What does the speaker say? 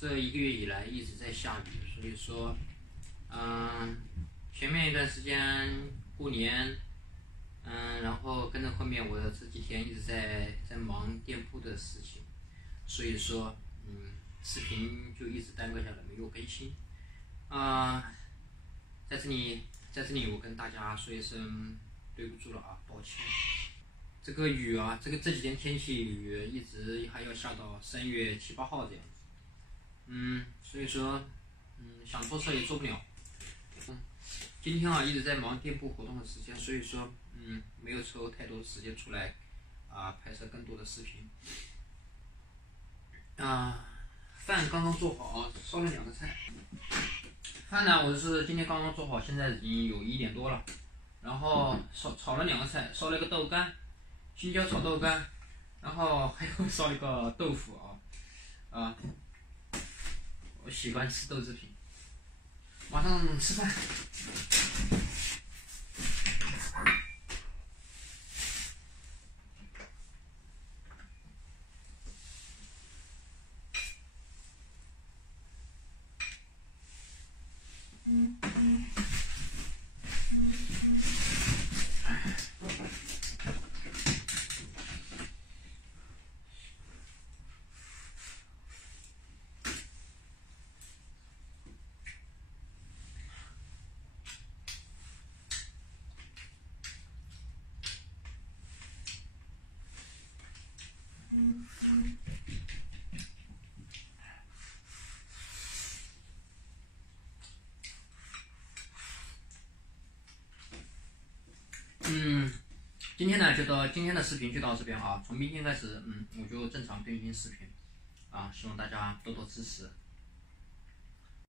这一个月以来一直在下雨，所以说，前面一段时间过年，然后跟着后面我这几天一直在忙店铺的事情，所以说，视频就一直耽搁下来没有更新。在这里我跟大家说一声对不住了啊，抱歉。这个雨啊，这几天天气雨一直还要下到3月7、8号这样子。所以说，想做事也做不了。今天啊一直在忙店铺活动的时间，所以说，没有抽太多时间出来拍摄更多的视频。饭刚刚做好，烧了2个菜。饭呢，我是今天刚刚做好，现在已经有1点多了。然后炒了2个菜，烧了一个豆干，青椒炒豆干，然后还有烧一个豆腐我喜欢吃豆制品。马上吃饭。今天的视频就到这边啊，从明天开始，我就正常更新视频希望大家多多支持。